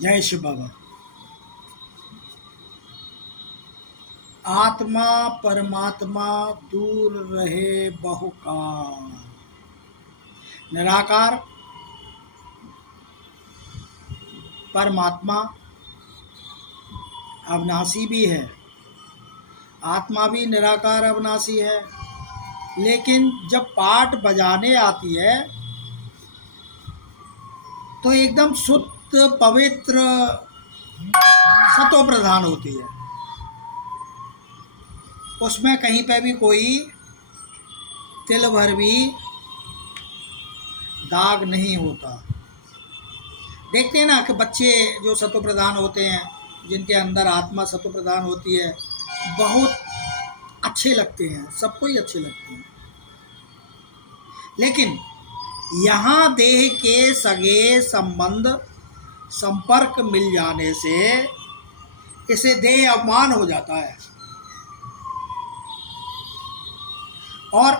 जय शिव बाबा। आत्मा परमात्मा दूर रहे बहुकाल। निराकार परमात्मा अविनाशी भी है, आत्मा भी निराकार अविनाशी है। लेकिन जब पाठ बजाने आती है तो एकदम शुद्ध पवित्र सतो प्रधान होती है। उसमें कहीं पे भी कोई तिल भर भी दाग नहीं होता। देखते हैं ना कि बच्चे जो सतो प्रधान होते हैं, जिनके अंदर आत्मा सतो प्रधान होती है, बहुत अच्छे लगते हैं, सबको ही अच्छे लगते हैं। लेकिन यहाँ देह के सगे संबंध संपर्क मिल जाने से इसे देह अवमान हो जाता है और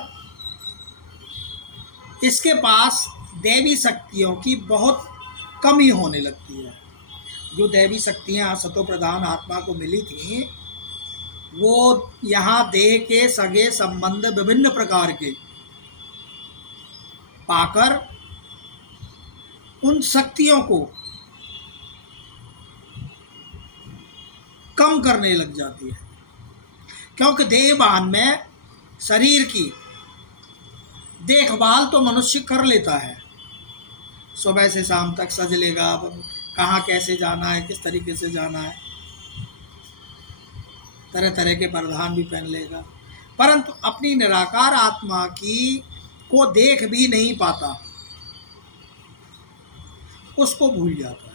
इसके पास दैवी शक्तियों की बहुत कमी होने लगती है। जो दैवी शक्तियाँ सतो प्रधान आत्मा को मिली थी, वो यहाँ देह के सगे संबंध विभिन्न प्रकार के पाकर उन शक्तियों को कम करने लग जाती है। क्योंकि देहभान में शरीर की देखभाल तो मनुष्य कर लेता है, सुबह से शाम तक सज लेगा, कहाँ कैसे जाना है, किस तरीके से जाना है, तरह तरह के परिधान भी पहन लेगा, परंतु अपनी निराकार आत्मा की को देख भी नहीं पाता, उसको भूल जाता है।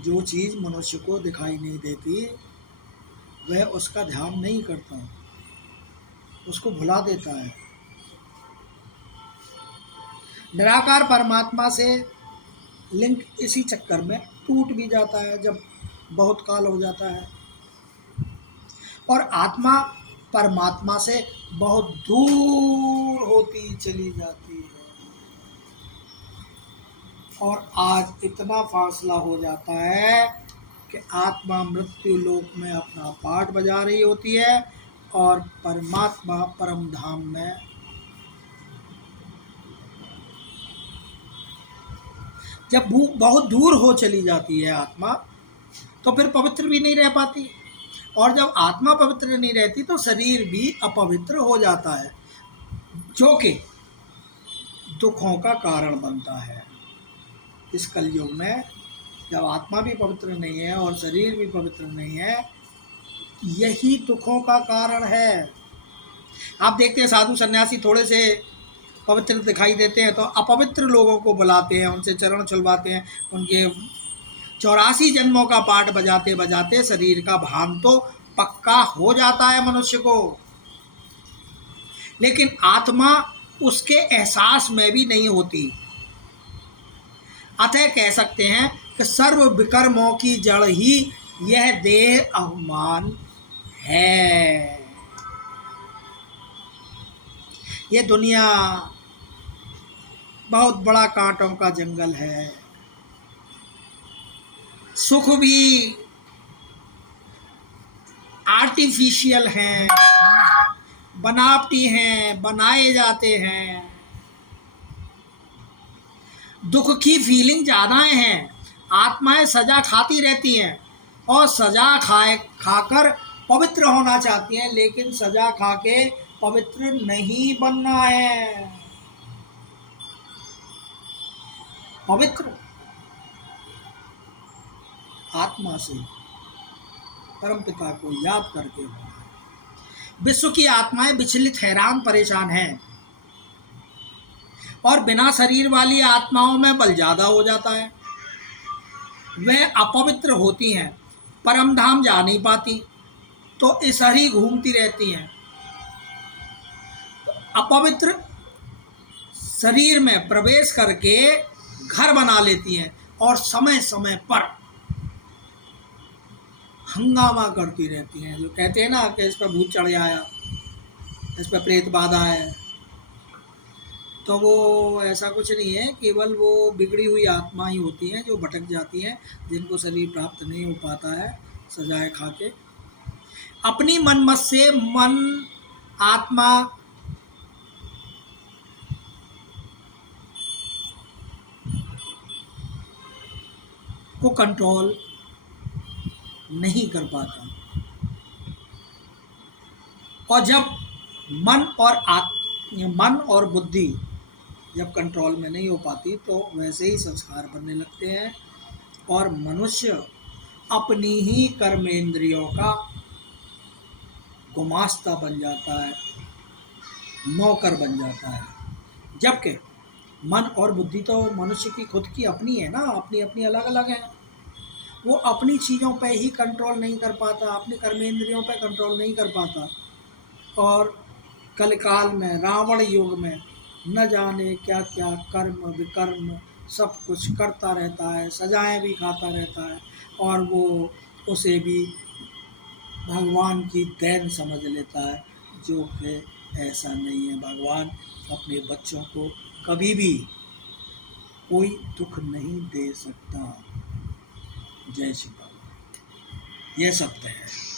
जो चीज़ मनुष्य को दिखाई नहीं देती वह उसका ध्यान नहीं करता, उसको भुला देता है। निराकार परमात्मा से लिंक इसी चक्कर में टूट भी जाता है जब बहुत काल हो जाता है, और आत्मा परमात्मा से बहुत दूर होती चली जाती है। और आज इतना फासला हो जाता है कि आत्मा मृत्यु लोक में अपना पाठ बजा रही होती है और परमात्मा परम धाम में जब बहुत दूर हो चली जाती है आत्मा, तो फिर पवित्र भी नहीं रह पाती, और जब आत्मा पवित्र नहीं रहती तो शरीर भी अपवित्र हो जाता है, जो कि दुखों का कारण बनता है। इस कलयुग में जब आत्मा भी पवित्र नहीं है और शरीर भी पवित्र नहीं है, यही दुखों का कारण है। आप देखते हैं साधु सन्यासी थोड़े से पवित्र दिखाई देते हैं तो अपवित्र लोगों को बुलाते हैं, उनसे चरण छुलवाते हैं, उनके 84 जन्मों का पाठ बजाते बजाते शरीर का भान तो पक्का हो जाता है मनुष्य को, लेकिन आत्मा उसके एहसास में भी नहीं होती। अतः कह सकते हैं कि सर्व विकर्मों की जड़ ही यह देह अभिमान है। ये दुनिया बहुत बड़ा कांटों का जंगल है। सुख भी आर्टिफिशियल हैं, बनावटी हैं, बनाए जाते हैं। दुख की फीलिंग ज़्यादा हैं। आत्माएं सजा खाती रहती हैं और सजा खाकर पवित्र होना चाहती हैं, लेकिन सजा खा के पवित्र नहीं बनना है। पवित्र आत्मा से परमपिता को याद करके होना है। विश्व की आत्माएं विचलित, हैरान, परेशान हैं, और बिना शरीर वाली आत्माओं में बल ज़्यादा हो जाता है। वह अपवित्र होती हैं, परम धाम जा नहीं पाती, तो इधर ही घूमती रहती हैं। अपवित्र शरीर में प्रवेश करके घर बना लेती हैं और समय समय पर हंगामा करती रहती हैं। जो कहते हैं ना कि इस पर भूत चढ़ आया, इस पर प्रेत बाधा है, तो वो ऐसा कुछ नहीं है, केवल वो बिगड़ी हुई आत्मा ही होती हैं जो भटक जाती हैं, जिनको शरीर प्राप्त नहीं हो पाता है सजाए खा के। अपनी मन मत से मन आत्मा को कंट्रोल नहीं कर पाता, और जब मन और बुद्धि जब कंट्रोल में नहीं हो पाती तो वैसे ही संस्कार बनने लगते हैं, और मनुष्य अपनी ही कर्मेंद्रियों का गुमास्ता बन जाता है, नौकर बन जाता है। जबकि मन और बुद्धि तो मनुष्य की खुद की अपनी है ना, अपनी अपनी अलग अलग है। वो अपनी चीज़ों पे ही कंट्रोल नहीं कर पाता, अपनी कर्मेंद्रियों पे कंट्रोल नहीं कर पाता, और कलिकाल में रावण युग में न जाने क्या क्या कर्म विकर्म सब कुछ करता रहता है, सजाएं भी खाता रहता है, और वो उसे भी भगवान की देन समझ लेता है, जो कि ऐसा नहीं है। भगवान अपने बच्चों को कभी भी कोई दुख नहीं दे सकता। जय श्री राम। यह सत्य है।